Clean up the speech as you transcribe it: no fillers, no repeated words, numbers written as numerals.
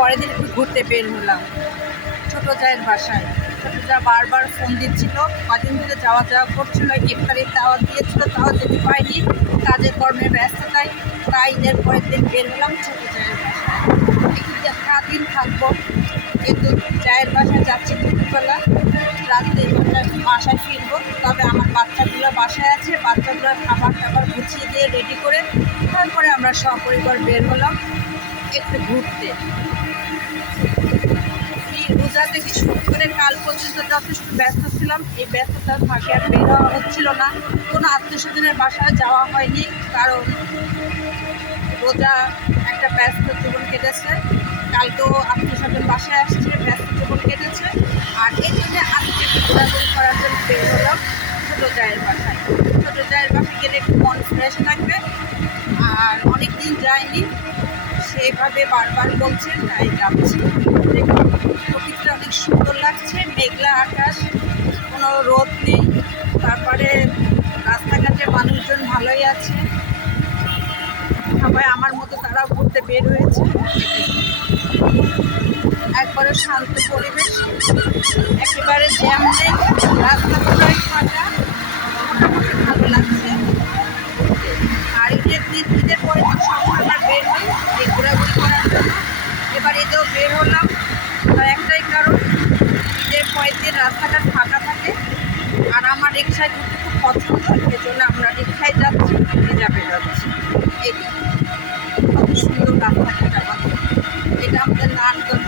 পরের দিন একটু ঘুরতে বের হলাম ছোটো জায়ের বাসায়। ছোটো যা বারবার ফোন দিচ্ছিল, কদিন ধরে যাওয়া করছিল, ইফতারির দাওয়াত দিয়েছিল, তাও যেতে পারিনি, কাজের কর্মের ব্যস্ততায়। তাই এর পরের দিন বের হলাম ছোটো জায়ের বাসায়। একটু সারাদিন থাকবো, কিন্তু জায়ের বাসায় যাচ্ছি দুপুরবেলা, রাত্রে বাসায় ফিরবো। তবে আমার বাচ্চাগুলো বাসায় আছে, বাচ্চাগুলোর খাবার টাবার গুছিয়ে দিয়ে রেডি করে তারপরে আমরা সপরিবার বের হলাম একটু ঘুরতে। রোজা থেকে শুরু করে কাল পর্যন্ত যথেষ্ট ব্যস্ত ছিলাম। এই ব্যস্ততা ফাঁকে আর বের হওয়া হচ্ছিল না, কোনো আত্মীয় স্বজনের বাসায় যাওয়া হয়নি, কারণ রোজা একটা ব্যস্ত জীবন কেটেছে। কালকেও আত্মীয় স্বজন বাসায় আসছে, ব্যস্ত জীবন কেটেছে। আর এই জন্য আজকে ঘোরাঘুরি করার জন্য বের হলাম ছোটো জায়ের বাসায়। ছোটো জায়ের বাসায় গেলে একটু মন ফ্রেশ থাকবে, আর অনেক দিন যায়নি, সেভাবে বারবার বলছেন, তাই যাচ্ছি। দেখুন প্রকৃতিটা অনেক সুন্দর লাগছে, মেঘলা আকাশ, কোনো রোদ নেই। তারপরে রাস্তাঘাটে মানুষজন ভালোই আছে, সবাই আমার মতো তারাও ঘুরতে বের হয়েছে। একবারে শান্ত পরিবেশ, একেবারে জ্যাম নেই, রাস্তা পুরোই ফাঁকা, মোটামুটি ভালো লাগছে। আর ঈদের পরে দিন সবসময় আমরা বের হই এই ঘোরাঘুরি করার জন্য। এবার ঈদেও বের হলাম, তার একটাই কারণ, ঈদের পরের দিন রাস্তাঘাট ফাঁকা থাকে, আর আমার রিক্সায় ঘুরতে খুব পছন্দ, এই জন্য আমরা রিক্সায় যাচ্ছি, রিজার্ভে যাচ্ছি। এই কত সুন্দর রাস্তাঘাট আমাদের, এটা আমাদের নারায়ণগঞ্জ